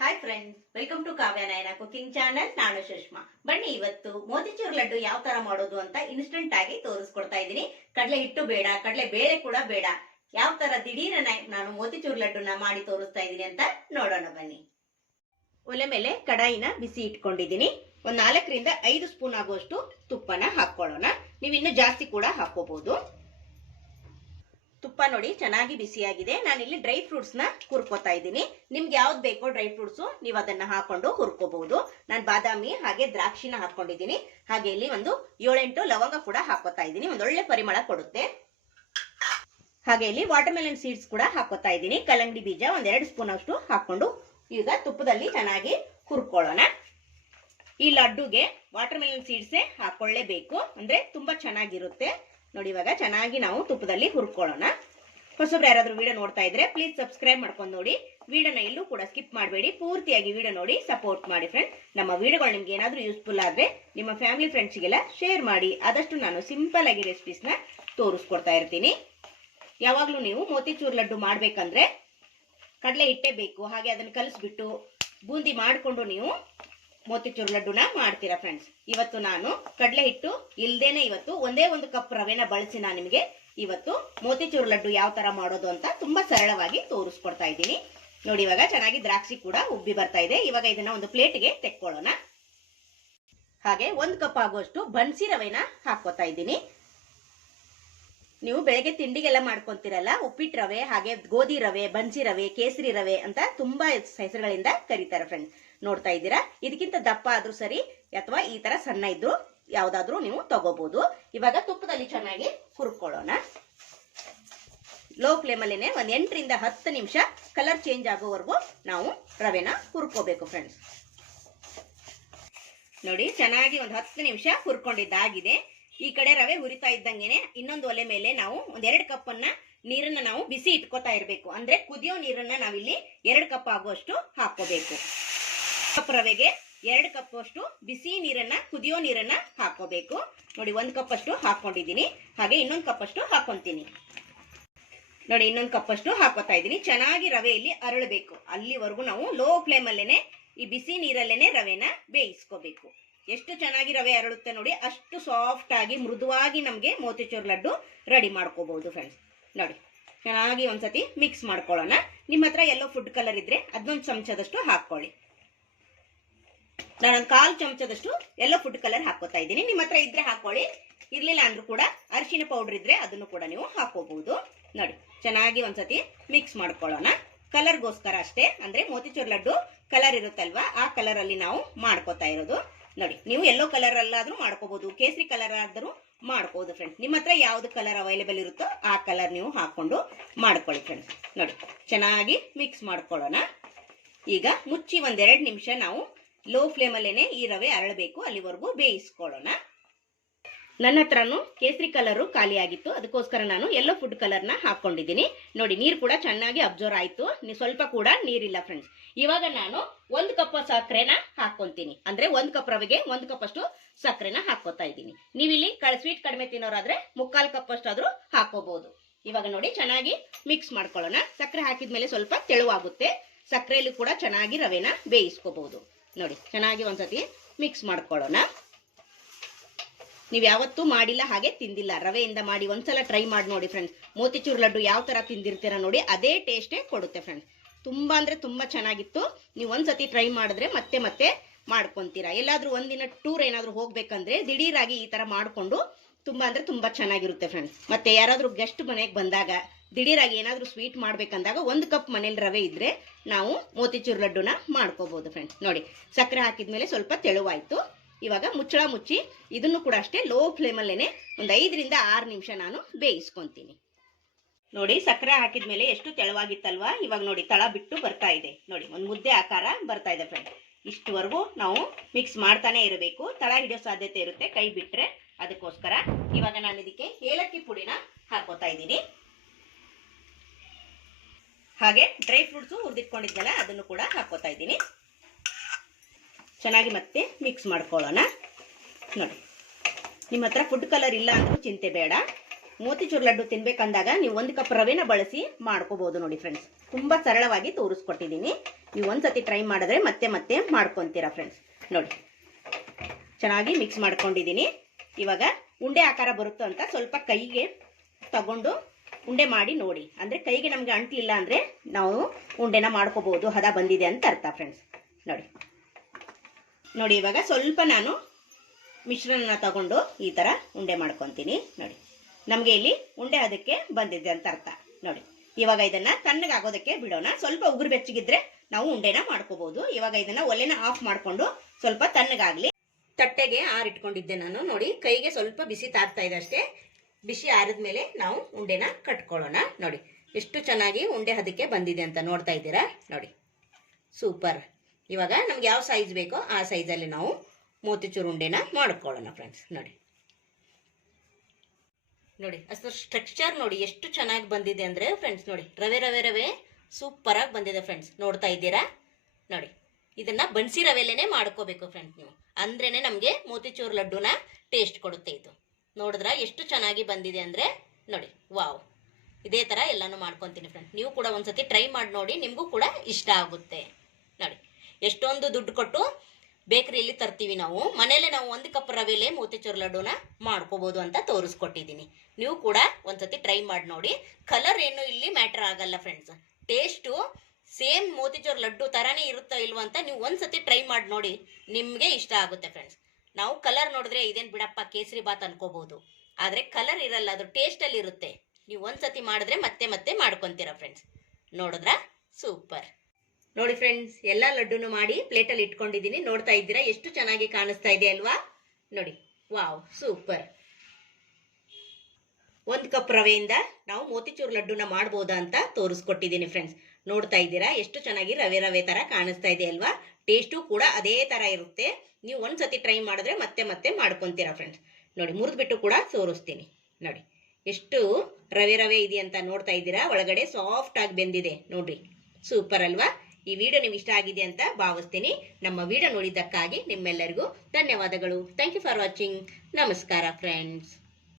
Hi friends welcome to Kavya Nayana cooking channel ನಾನು ಸುಷ್ಮಾ ಬನ್ನಿ ಇವತ್ತು ಮೋತಿಚೂರ್ ಲಡ್ಡು ಯಾವ ತರ ಮಾಡೋದು ಅಂತ ಇನ್ಸ್ಟೆಂಟ್ ಆಗಿ ತೋರಿಸ್ಕೊಡ್ತಾ ಇದ್ದೀನಿ. ಕಡಲೆ ಹಿಟ್ಟು ಬೇಡ, ಕಡಲೆ ಬೇಳೆ ಕೂಡ ಬೇಡ. ಯಾವ ತರ ದಿಢೀರನ ನಾನು ಮೋತಿಚೂರ್ ಲಡ್ಡುನ ಮಾಡಿ ತೋರಿಸ್ತಾ ಇದ್ದೀನಿ ಅಂತ ನೋಡೋಣ ಬನ್ನಿ. ಒಲೆ ಮೇಲೆ ಕಡಾಯಿನ ಬಿಸಿ ಇಟ್ಕೊಂಡಿದ್ದೀನಿ. ಒಂದ್ ನಾಲ್ಕರಿಂದ ಐದು ಸ್ಪೂನ್ ಆಗುವಷ್ಟು ತುಪ್ಪನ ಹಾಕೊಳ್ಳೋಣ ನೀವು ಇನ್ನು ಜಾಸ್ತಿ ಕೂಡ ಹಾಕೋಬಹುದು ತುಪ್ಪ ನೋಡಿ ಚೆನ್ನಾಗಿ ಬಿಸಿಯಾಗಿದೆ. ನಾನಿಲ್ಲಿ ಡ್ರೈ ಫ್ರೂಟ್ಸ್ನ ಹುರ್ಕೋತಾ ಇದ್ದೀನಿ. ನಿಮ್ಗೆ ಯಾವ್ದು ಬೇಕೋ ಡ್ರೈ ಫ್ರೂಟ್ಸ್ ನೀವು ಅದನ್ನ ಹಾಕೊಂಡು ಹುರ್ಕೋಬಹುದು. ನಾನು ಬಾದಾಮಿ ಹಾಗೆ ದ್ರಾಕ್ಷಿನ ಹಾಕೊಂಡಿದ್ದೀನಿ. ಹಾಗೆ ಇಲ್ಲಿ ಒಂದು ಏಳೆಂಟು ಲವಂಗ ಕೂಡ ಹಾಕೋತಾ ಇದ್ದೀನಿ. ಒಂದೊಳ್ಳೆ ಪರಿಮಳ ಕೊಡುತ್ತೆ. ಹಾಗೆ ಇಲ್ಲಿ ವಾಟರ್ ಮೆಲನ್ ಸೀಡ್ಸ್ ಕೂಡ ಹಾಕೋತಾ ಇದ್ದೀನಿ. ಕಲ್ಲಂಗಡಿ ಬೀಜ ಒಂದೆರಡು ಸ್ಪೂನ್ ಅಷ್ಟು ಹಾಕೊಂಡು ಈಗ ತುಪ್ಪದಲ್ಲಿ ಚೆನ್ನಾಗಿ ಹುರ್ಕೊಳ್ಳೋಣ. ಈ ಲಡ್ಡುಗೆ ವಾಟರ್ ಮೆಲನ್ ಸೀಡ್ಸೇ ಹಾಕೊಳ್ಳೇಬೇಕು. ಅಂದ್ರೆ ತುಂಬಾ ಚೆನ್ನಾಗಿರುತ್ತೆ. ನೋಡಿ, ಇವಾಗ ಚೆನ್ನಾಗಿ ನಾವು ತುಪ್ಪದಲ್ಲಿ ಹುರ್ಕೊಳ್ಳೋಣ. ಹೊಸಬ್ರು ಯಾರಾದ್ರೂ ವಿಡಿಯೋ ನೋಡ್ತಾ ಇದ್ರೆ ಪ್ಲೀಸ್ ಸಬ್ಸ್ಕ್ರೈಬ್ ಮಾಡ್ಕೊಂಡು ನೋಡಿ. ವಿಡಿಯೋನ ಎಲ್ಲೂ ಕೂಡ ಸ್ಕಿಪ್ ಮಾಡಬೇಡಿ. ಪೂರ್ತಿಯಾಗಿ ವಿಡಿಯೋ ನೋಡಿ ಸಪೋರ್ಟ್ ಮಾಡಿ ಫ್ರೆಂಡ್ ನಮ್ಮ ವಿಡಿಯೋಗಳು ನಿಮ್ಗೆ ಏನಾದ್ರೂ ಯೂಸ್ಫುಲ್ ಆದರೆ ನಿಮ್ಮ ಫ್ಯಾಮಿಲಿ ಫ್ರೆಂಡ್ಸ್ಗೆಲ್ಲ ಶೇರ್ ಮಾಡಿ. ಆದಷ್ಟು ನಾನು ಸಿಂಪಲ್ ಆಗಿ ರೆಸಿಪೀಸ್ನ ತೋರಿಸ್ಕೊಡ್ತಾ ಇರ್ತೀನಿ. ಯಾವಾಗಲೂ ನೀವು ಮೋತಿಚೂರ್ ಲಡ್ಡು ಮಾಡ್ಬೇಕಂದ್ರೆ ಕಡಲೆ ಹಿಟ್ಟೆ ಬೇಕು. ಹಾಗೆ ಅದನ್ನು ಕಲಿಸ್ಬಿಟ್ಟು ಬೂಂದಿ ಮಾಡಿಕೊಂಡು ನೀವು ಮೋತಿಚೂರ್ ಲಡ್ಡುನ ಮಾಡ್ತೀರಾ ಫ್ರೆಂಡ್ಸ್ ಇವತ್ತು ನಾನು ಕಡಲೆ ಹಿಟ್ಟು, ಇಲ್ದೇನೆ ಇವತ್ತು ಒಂದೇ ಒಂದು ಕಪ್ ರವೆನ ಬಳಸಿ ನಾನು ನಿಮಗೆ ಇವತ್ತು ಮೋತಿಚೂರ್ ಲಡ್ಡು ಯಾವ ತರ ಮಾಡೋದು ಅಂತ ತುಂಬಾ ಸರಳವಾಗಿ ತೋರಿಸ್ಕೊಡ್ತಾ ಇದ್ದೀನಿ. ನೋಡಿ, ಇವಾಗ ಚೆನ್ನಾಗಿ ದ್ರಾಕ್ಷಿ ಕೂಡ ಉಬ್ಬಿ ಬರ್ತಾ ಇದೆ. ಇವಾಗ ಇದನ್ನ ಒಂದು ಪ್ಲೇಟ್ಗೆ ತೆಕ್ಕೊಳ್ಳೋಣ. ಹಾಗೆ ಒಂದು ಕಪ್ ಆಗುವಷ್ಟು ಬನ್ಸಿ ರವೆನ ಹಾಕೋತಾ ಇದ್ದೀನಿ. ನೀವು ಬೆಳಗ್ಗೆ ತಿಂಡಿಗೆಲ್ಲ ಮಾಡ್ಕೊಂತೀರಲ್ಲ ಉಪ್ಪಿಟ್ಟು ರವೆ, ಹಾಗೆ ಗೋಧಿ ರವೆ ಬನ್ಸಿ ರವೆ, ಕೇಸರಿ ರವೆ ಅಂತ ತುಂಬಾ ಹೆಸರುಗಳಿಂದ ಕರೀತಾರೆ ಫ್ರೆಂಡ್ಸ್ ನೋಡ್ತಾ ಇದ್ದೀರಾ? ಇದಕ್ಕಿಂತ ದಪ್ಪ ಆದ್ರೂ ಸರಿ, ಅಥವಾ ಈ ತರ ಸಣ್ಣ ಇದ್ರು ಯಾವ್ದಾದ್ರು ನೀವು ತಗೋಬಹುದು ಇವಾಗ ತುಪ್ಪದಲ್ಲಿ ಚೆನ್ನಾಗಿ ಹುರ್ಕೊಳ್ಳೋಣ. ಲೋ ಫ್ಲೇಮಲ್ಲೇನೆ ಒಂದ್ ಎಂಟರಿಂದ ಹತ್ತು ನಿಮಿಷ ಕಲರ್ ಚೇಂಜ್ ಆಗೋವರೆಗೂ ನಾವು ರವೆನ ಹುರ್ಕೋಬೇಕು ಫ್ರೆಂಡ್ಸ್ ನೋಡಿ, ಚೆನ್ನಾಗಿ ಒಂದು ಹತ್ತು ನಿಮಿಷ ಹುರ್ಕೊಂಡಿದ್ದಾಗಿದೆ. ಈ ಕಡೆ ರವೆ ಹುರಿತಾ ಇದ್ದಂಗೆನೆ ಇನ್ನೊಂದು ಒಲೆ ಮೇಲೆ ನಾವು ಒಂದ್ ಎರಡು ಕಪ್ ಅನ್ನ ನೀರನ್ನ ನಾವು ಬಿಸಿ ಇಟ್ಕೋತಾ ಇರಬೇಕು. ಅಂದ್ರೆ ಕುದಿಯೋ ನೀರನ್ನ ನಾವಿಲ್ಲಿ ಎರಡು ಕಪ್ ಆಗುವಷ್ಟು ಹಾಕೋಬೇಕು ಕಪ್ ರವೆಗೆ ಎರಡು ಕಪ್ ಅಷ್ಟು ಬಿಸಿ ನೀರನ್ನ, ಕುದಿಯೋ ನೀರನ್ನ ಹಾಕೋಬೇಕು ನೋಡಿ, ಒಂದ್ ಕಪ್ ಅಷ್ಟು ಹಾಕೊಂಡಿದ್ದೀನಿ ಹಾಗೆ ಇನ್ನೊಂದು ಕಪ್ ಅಷ್ಟು ಹಾಕೊಂತೀನಿ ನೋಡಿ, ಇನ್ನೊಂದು ಕಪ್ ಅಷ್ಟು ಹಾಕೋತಾ ಇದ್ದೀನಿ. ಚೆನ್ನಾಗಿ ರವೆ ಇಲ್ಲಿ ಅರಳಬೇಕು. ಅಲ್ಲಿವರೆಗೂ ನಾವು ಲೋ ಫ್ಲೇಮ್ ಅಲ್ಲೇನೆ ಈ ಬಿಸಿ ನೀರಲ್ಲೇನೆ ರವೆನ ಬೇಯಿಸ್ಕೋಬೇಕು. ಎಷ್ಟು ಚೆನ್ನಾಗಿ ರವೆ ಅರಳುತ್ತೆ ನೋಡಿ, ಅಷ್ಟು ಸಾಫ್ಟ್ ಆಗಿ ಮೃದುವಾಗಿ ನಮಗೆ ಮೋತಿಚೂರ್ ಲಡ್ಡು ರೆಡಿ ಮಾಡ್ಕೋಬಹುದು ಫ್ರೆಂಡ್ಸ್ ನೋಡಿ, ಚೆನ್ನಾಗಿ ಒಂದ್ಸತಿ ಮಿಕ್ಸ್ ಮಾಡ್ಕೊಳ್ಳೋಣ. ನಿಮ್ಮ ಹತ್ರ ಎಲ್ಲೋ ಫುಡ್ ಕಲರ್ ಇದ್ರೆ ಅದನ್ನೊಂದು ಚಮಚದಷ್ಟು ಹಾಕೊಳ್ಳಿ ನಾನೊಂದು ಕಾಲು ಚಮಚದಷ್ಟು ಎಲ್ಲೋ ಫುಡ್ ಕಲರ್ ಹಾಕೋತಾ ಇದ್ದೀನಿ. ನಿಮ್ಮ ಹತ್ರ ಇದ್ರೆ ಹಾಕೊಳ್ಳಿ ಇರ್ಲಿಲ್ಲ ಅಂದ್ರೂ ಕೂಡ ಅರಿಶಿನ ಪೌಡರ್ ಇದ್ರೆ ಅದನ್ನು ಕೂಡ ನೀವು ಹಾಕೋಬಹುದು ನೋಡಿ, ಚೆನ್ನಾಗಿ ಒಂದ್ಸತಿ ಮಿಕ್ಸ್ ಮಾಡ್ಕೊಳ್ಳೋಣ. ಕಲರ್ಗೋಸ್ಕರ ಅಷ್ಟೇ, ಅಂದ್ರೆ ಮೋತಿಚೂರ್ ಲಡ್ಡು ಕಲರ್ ಇರುತ್ತಲ್ವಾ, ಆ ಕಲರ್ ಅಲ್ಲಿ ನಾವು ಮಾಡ್ಕೋತಾ ಇರೋದು. ನೋಡಿ, ನೀವು ಎಲ್ಲೋ ಕಲರ್ ಅಲ್ಲಾದ್ರೂ ಮಾಡ್ಕೋಬಹುದು ಕೇಸರಿ ಕಲರ್ ಆದ್ರೂ ಮಾಡ್ಕೋಬಹುದು ಫ್ರೆಂಡ್ಸ್ ನಿಮ್ಮ ಹತ್ರ ಯಾವ್ದು ಕಲರ್ ಅವೈಲೇಬಲ್ ಇರುತ್ತೋ ಆ ಕಲರ್ ನೀವು ಹಾಕೊಂಡು ಮಾಡ್ಕೊಳ್ಳಿ ಫ್ರೆಂಡ್ಸ್ ನೋಡಿ, ಚೆನ್ನಾಗಿ ಮಿಕ್ಸ್ ಮಾಡ್ಕೊಳ್ಳೋಣ. ಈಗ ಮುಚ್ಚಿ ಒಂದೆರಡು ನಿಮಿಷ ನಾವು ಲೋ ಫ್ಲೇಮಲ್ಲೇನೆ ಈ ರವೆ ಅರಳಬೇಕು, ಅಲ್ಲಿವರೆಗೂ ಬೇಯಿಸ್ಕೊಳ್ಳೋಣ. ನನ್ನ ಹತ್ರನೂ ಕೇಸರಿ ಕಲರು ಖಾಲಿ ಆಗಿತ್ತು. ಅದಕ್ಕೋಸ್ಕರ ನಾನು ಎಲ್ಲೋ ಫುಡ್ ಕಲರ್ನ ಹಾಕೊಂಡಿದ್ದೀನಿ. ನೋಡಿ, ನೀರು ಕೂಡ ಚೆನ್ನಾಗಿ ಅಬ್ಸರ್ವ್ ಆಯಿತು. ಸ್ವಲ್ಪ ಕೂಡ ನೀರಿಲ್ಲ ಫ್ರೆಂಡ್ಸ್ ಇವಾಗ ನಾನು ಒಂದು ಕಪ್ ಸಕ್ಕರೆನ ಹಾಕೊಂತೀನಿ. ಅಂದ್ರೆ ಒಂದು ಕಪ್ ರವೆಗೆ ಒಂದು ಕಪ್ ಅಷ್ಟು ಸಕ್ಕರೆನ ಹಾಕೋತಾ ಇದ್ದೀನಿ. ನೀವಿಲ್ಲಿ ಸ್ವೀಟ್ ಕಡಿಮೆ ತಿನ್ನೋರಾದ್ರೆ ಮುಕ್ಕಾಲು ಕಪ್ ಅಷ್ಟಾದ್ರೂ ಹಾಕೋಬಹುದು ಇವಾಗ ನೋಡಿ, ಚೆನ್ನಾಗಿ ಮಿಕ್ಸ್ ಮಾಡ್ಕೊಳ್ಳೋಣ. ಸಕ್ಕರೆ ಹಾಕಿದ್ಮೇಲೆ ಸ್ವಲ್ಪ ತೆಳುವಾಗುತ್ತೆ. ಸಕ್ಕರೆಯಲ್ಲೂ ಕೂಡ ಚೆನ್ನಾಗಿ ರವೆನ ಬೇಯಿಸ್ಕೋಬಹುದು ನೋಡಿ, ಚೆನ್ನಾಗಿ ಒಂದ್ಸತಿ ಮಿಕ್ಸ್ ಮಾಡ್ಕೊಳ್ಳೋಣ. ನೀವು ಯಾವತ್ತೂ ಮಾಡಿಲ್ಲ ಹಾಗೆ ತಿಂದಿಲ್ಲ. ರವೆಯಿಂದ ಮಾಡಿ ಒಂದ್ಸಲ ಟ್ರೈ ಮಾಡಿ ನೋಡಿ ಫ್ರೆಂಡ್ಸ್ ಮೋತಿಚೂರ್ ಲಡ್ಡು ಯಾವ ತರ ತಿಂದಿರ್ತೀರ ನೋಡಿ ಅದೇ ಟೇಸ್ಟೇ ಕೊಡುತ್ತೆ ಫ್ರೆಂಡ್ಸ್ ತುಂಬಾ ಅಂದ್ರೆ ತುಂಬಾ ಚೆನ್ನಾಗಿತ್ತು. ನೀವು ಒಂದ್ಸತಿ ಟ್ರೈ ಮಾಡಿದ್ರೆ ಮತ್ತೆ ಮತ್ತೆ ಮಾಡ್ಕೊಂತೀರಾ. ಎಲ್ಲಾದ್ರೂ ಒಂದಿನ ಟೂರ್ ಏನಾದ್ರೂ ಹೋಗ್ಬೇಕಂದ್ರೆ ದಿಢೀರಾಗಿ ಈ ತರ ಮಾಡ್ಕೊಂಡು ತುಂಬಾ ಅಂದ್ರೆ ತುಂಬಾ ಚೆನ್ನಾಗಿರುತ್ತೆ ಫ್ರೆಂಡ್ಸ್ ಮತ್ತೆ ಯಾರಾದ್ರೂ ಗೆಸ್ಟ್ ಮನೆಗೆ ಬಂದಾಗ ದಿಢೀರಾಗಿ ಏನಾದ್ರೂ ಸ್ವೀಟ್ ಮಾಡ್ಬೇಕಂದಾಗ ಒಂದು ಕಪ್ ಮನೇಲಿ ರವೆ ಇದ್ರೆ ನಾವು ಮೋತಿಚೂರ್ ಲಡ್ಡುನ ಮಾಡ್ಕೋಬಹುದು ಫ್ರೆಂಡ್ಸ್ ನೋಡಿ, ಸಕ್ಕರೆ ಹಾಕಿದ ಮೇಲೆ ಸ್ವಲ್ಪ ತೆಳುವಾಯ್ತು. ಇವಾಗ ಮುಚ್ಚಳ ಮುಚ್ಚಿ ಇದನ್ನು ಕೂಡ ಅಷ್ಟೇ ಲೋ ಫ್ಲೇಮಲ್ಲೇನೆ ಒಂದು ಐದರಿಂದ ಆರು ನಿಮಿಷ ನಾನು ಬೇಯಿಸ್ಕೊಂತೀನಿ. ನೋಡಿ ಸಕ್ಕರೆ ಹಾಕಿದ ಮೇಲೆ ಎಷ್ಟು ತೆಳವಾಗಿತ್ತಲ್ವಾ? ಇವಾಗ ನೋಡಿ ತಳ ಬಿಟ್ಟು ಬರ್ತಾ ಇದೆ. ನೋಡಿ, ಒಂದು ಮುದ್ದೆ ಆಕಾರ ಬರ್ತಾ ಇದೆ ಫ್ರೆಂಡ್ ಇಷ್ಟುವರೆಗೂ ನಾವು ಮಿಕ್ಸ್ ಮಾಡ್ತಾನೆ ಇರಬೇಕು. ತಳ ಹಿಡಿಯೋ ಸಾಧ್ಯತೆ ಇರುತ್ತೆ, ಕೈ ಬಿಟ್ರೆ ಅದಕ್ಕೋಸ್ಕರ. ಇವಾಗ ನಾನು ಇದಕ್ಕೆ ಏಲಕ್ಕಿ ಪುಡಿನ ಹಾಕೋತಾ ಇದ್ದೀನಿ. ಹಾಗೆ ಡ್ರೈ ಫ್ರೂಟ್ಸು ಹುರಿದಿಟ್ಕೊಂಡಿದ್ದಲ್ಲ ಅದನ್ನು ಕೂಡ ಹಾಕೋತಾ ಇದ್ದೀನಿ. ಚೆನ್ನಾಗಿ ಮತ್ತೆ ಮಿಕ್ಸ್ ಮಾಡ್ಕೊಳ್ಳೋಣ. ನೋಡಿ, ನಿಮ್ಮ ಹತ್ರ ಫುಡ್ ಕಲರ್ ಇಲ್ಲ ಅಂದ್ರೂ ಚಿಂತೆ ಬೇಡ. ಮೋತಿಚೂರು ಲಡ್ಡು ತಿನ್ಬೇಕಂದಾಗ ನೀವು ಒಂದು ಕಪ್ ರವೆನ ಬಳಸಿ ಮಾಡ್ಕೋಬಹುದು ನೋಡಿ ಫ್ರೆಂಡ್ಸ್ ತುಂಬಾ ಸರಳವಾಗಿ ತೋರಿಸ್ಕೊಟ್ಟಿದ್ದೀನಿ. ನೀವು ಒಂದ್ಸತಿ ಟ್ರೈ ಮಾಡಿದ್ರೆ ಮತ್ತೆ ಮತ್ತೆ ಮಾಡ್ಕೊಂತೀರಾ ಫ್ರೆಂಡ್ಸ್ ನೋಡಿ, ಚೆನ್ನಾಗಿ ಮಿಕ್ಸ್ ಮಾಡ್ಕೊಂಡಿದ್ದೀನಿ. ಇವಾಗ ಉಂಡೆ ಆಕಾರ ಬರುತ್ತೋ ಅಂತ ಸ್ವಲ್ಪ ಕೈಗೆ ತಗೊಂಡು ಉಂಡೆ ಮಾಡಿ ನೋಡಿ. ಅಂದರೆ ಕೈಗೆ ನಮಗೆ ಅಂಟ್ಲಿಲ್ಲ ಅಂದರೆ ನಾವು ಉಂಡೆನ ಮಾಡ್ಕೋಬಹುದು ಹದ ಬಂದಿದೆ ಅಂತ ಅರ್ಥ ಫ್ರೆಂಡ್ಸ್ ನೋಡಿ. ನೋಡಿ, ಇವಾಗ ಸ್ವಲ್ಪ ನಾನು ಮಿಶ್ರಣನ ತಗೊಂಡು ಈ ಥರ ಉಂಡೆ ಮಾಡ್ಕೊತೀನಿ. ನೋಡಿ, ನಮಗೆ ಇಲ್ಲಿ ಉಂಡೆ ಅದಕ್ಕೆ ಬಂದಿದೆ ಅಂತ ಅರ್ಥ. ನೋಡಿ, ಇವಾಗ ಇದನ್ನ ತಣ್ಣಗಾಗೋದಕ್ಕೆ ಬಿಡೋಣ. ಸ್ವಲ್ಪ ಉಗುರು ಬೆಚ್ಚಗಿದ್ರೆ ನಾವು ಉಂಡೆನ ಮಾಡ್ಕೋಬಹುದು ಇವಾಗ ಇದನ್ನ ಒಲೆನ ಆಫ್ ಮಾಡ್ಕೊಂಡು ಸ್ವಲ್ಪ ತಣ್ಣಗಾಗ್ಲಿ. ತಟ್ಟೆಗೆ ಆರಿಟ್ಕೊಂಡಿದ್ದೆ ನಾನು. ನೋಡಿ, ಕೈಗೆ ಸ್ವಲ್ಪ ಬಿಸಿ ತಾರ್ತಾ ಇದೆ ಅಷ್ಟೇ. ಬಿಸಿ ಆರಿದ ಮೇಲೆ ನಾವು ಉಂಡೆನ ಕಟ್ಕೊಳ್ಳೋಣ. ನೋಡಿ, ಎಷ್ಟು ಚೆನ್ನಾಗಿ ಉಂಡೆ ಅದಕ್ಕೆ ಬಂದಿದೆ ಅಂತ ನೋಡ್ತಾ ಇದ್ದೀರಾ? ನೋಡಿ, ಸೂಪರ್. ಇವಾಗ ನಮ್ಗೆ ಯಾವ ಸೈಜ್ ಬೇಕೋ ಆ ಸೈಜಲ್ಲಿ ನಾವು ಮೋತಿಚೂರು ಉಂಡೆನ ಮಾಡ್ಕೊಳ್ಳೋಣ ಫ್ರೆಂಡ್ಸ್ ನೋಡಿ. ನೋಡಿ, ಅಷ್ಟು ಸ್ಟ್ರಕ್ಚರ್ ನೋಡಿ ಎಷ್ಟು ಚೆನ್ನಾಗಿ ಬಂದಿದೆ ಅಂದರೆ ಫ್ರೆಂಡ್ಸ್ ನೋಡಿ, ರವೆ ರವೆ ರವೆ ಸೂಪರಾಗಿ ಬಂದಿದೆ ಫ್ರೆಂಡ್ಸ್ ನೋಡ್ತಾ ಇದ್ದೀರಾ? ನೋಡಿ, ಇದನ್ನ ಬನ್ಸಿ ರವೆಲೇನೆ ಮಾಡ್ಕೋಬೇಕು ಫ್ರೆಂಡ್ಸ್ ನೀವು. ಅಂದ್ರೇನೆ ನಮಗೆ ಮೋತಿಚೂರು ಲಡ್ಡುನ ಟೇಸ್ಟ್ ಕೊಡುತ್ತೆ ಇದು. ನೋಡಿದ್ರ ಎಷ್ಟು ಚೆನ್ನಾಗಿ ಬಂದಿದೆ ಅಂದರೆ, ನೋಡಿ ವಾವ್ ಇದೇ ಥರ ಎಲ್ಲಾನು ಮಾಡ್ಕೊತೀನಿ ಫ್ರೆಂಡ್ಸ್ ನೀವು ಕೂಡ ಒಂದ್ಸತಿ ಟ್ರೈ ಮಾಡಿ ನೋಡಿ, ನಿಮಗೂ ಕೂಡ ಇಷ್ಟ ಆಗುತ್ತೆ. ಎಷ್ಟೊಂದು ದುಡ್ಡು ಕೊಟ್ಟು ಬೇಕರಿಯಲ್ಲಿ ತರ್ತೀವಿ ನಾವು. ಮನೆಯಲ್ಲೇ ನಾವು ಒಂದು ಕಪ್ ರವೆಲೆ ಮೋತಿಚೂರ್ ಲಡ್ಡುನ ಮಾಡ್ಕೋಬಹುದು ಅಂತ ತೋರಿಸ್ಕೊಟ್ಟಿದ್ದೀನಿ. ನೀವು ಕೂಡ ಒಂದ್ಸತಿ ಟ್ರೈ ಮಾಡಿ ನೋಡಿ. ಕಲರ್ ಏನು ಇಲ್ಲಿ ಮ್ಯಾಟರ್ ಆಗಲ್ಲ friends taste same motichoor laddu ತರಾನೇ ಇರುತ್ತೋ ಇಲ್ವೋ ಅಂತ ನೀವು ಒಂದ್ಸತಿ ಟ್ರೈ ಮಾಡಿ ನೋಡಿ. ನಿಮಗೆ ಇಷ್ಟ ಆಗುತ್ತೆ ಫ್ರೆಂಡ್ಸ್ ನಾವು ಕಲರ್ ನೋಡಿದ್ರೆ ಇದೇನು ಬಿಡಪ್ಪ, ಕೇಸರಿ ಬಾತ್ ಅನ್ಕೋಬಹುದು ಆದ್ರೆ ಕಲರ್ ಇರಲ್ಲ, ಅದು ಟೇಸ್ಟ್ ಅಲ್ಲಿ ಇರುತ್ತೆ. ನೀವು ಒಂದ್ಸತಿ ಮಾಡಿದ್ರೆ ಮತ್ತೆ ಮತ್ತೆ ಮಾಡ್ಕೊಂತೀರಾ ಫ್ರೆಂಡ್ಸ್ ನೋಡಿದ್ರಾ? ಸೂಪರ್ ನೋಡಿ ಫ್ರೆಂಡ್ಸ್ ಎಲ್ಲ ಲಡ್ಡುನು ಮಾಡಿ ಪ್ಲೇಟಲ್ಲಿ ಇಟ್ಕೊಂಡಿದ್ದೀನಿ. ನೋಡ್ತಾ ಇದ್ದೀರಾ? ಎಷ್ಟು ಚೆನ್ನಾಗಿ ಕಾಣಿಸ್ತಾ ಇದೆ ಅಲ್ವಾ? ನೋಡಿ. Wow, super. ಒಂದು ಕಪ್ ರವೆಯಿಂದ ನಾವು ಮೋತಿಚೂರ್ ಲಡ್ಡುನ ಮಾಡ್ಬೋದಾ ಅಂತ ತೋರಿಸ್ಕೊಟ್ಟಿದ್ದೀನಿ ಫ್ರೆಂಡ್ಸ್ ನೋಡ್ತಾ ಇದ್ದೀರಾ? ಎಷ್ಟು ಚೆನ್ನಾಗಿ ರವೆ ರವೆ ತರ ಕಾಣಿಸ್ತಾ ಇದೆ ಅಲ್ವಾ? ಟೇಸ್ಟು ಕೂಡ ಅದೇ ತರ ಇರುತ್ತೆ. ನೀವು ಒಂದ್ಸತಿ ಟ್ರೈ ಮಾಡಿದ್ರೆ ಮತ್ತೆ ಮತ್ತೆ ಮಾಡ್ಕೊಂತೀರಾ ಫ್ರೆಂಡ್ಸ್ ನೋಡಿ, ಮುರಿದ್ಬಿಟ್ಟು ಕೂಡ ತೋರಿಸ್ತೀನಿ. ನೋಡಿ. ಎಷ್ಟು ರವೆ ರವೆ ಇದೆ ಅಂತ ನೋಡ್ತಾ ಇದ್ದೀರಾ? ಒಳಗಡೆ ಸಾಫ್ಟ್ ಆಗಿ ಬೆಂದಿದೆ. ನೋಡ್ರಿ. ಸೂಪರ್ ಅಲ್ವಾ? ಈ ವಿಡಿಯೋ ನಿಮ್ಗೆ ಇಷ್ಟ ಆಗಿದೆ ಅಂತ ಭಾವಿಸ್ತೀನಿ. ನಮ್ಮ ವಿಡಿಯೋ ನೋಡಿದ್ದಕ್ಕಾಗಿ ನಿಮ್ಮೆಲ್ಲರಿಗೂ ಧನ್ಯವಾದಗಳು. ಥ್ಯಾಂಕ್ ಯು ಫಾರ್ ವಾಚಿಂಗ್ ನಮಸ್ಕಾರ ಫ್ರೆಂಡ್ಸ್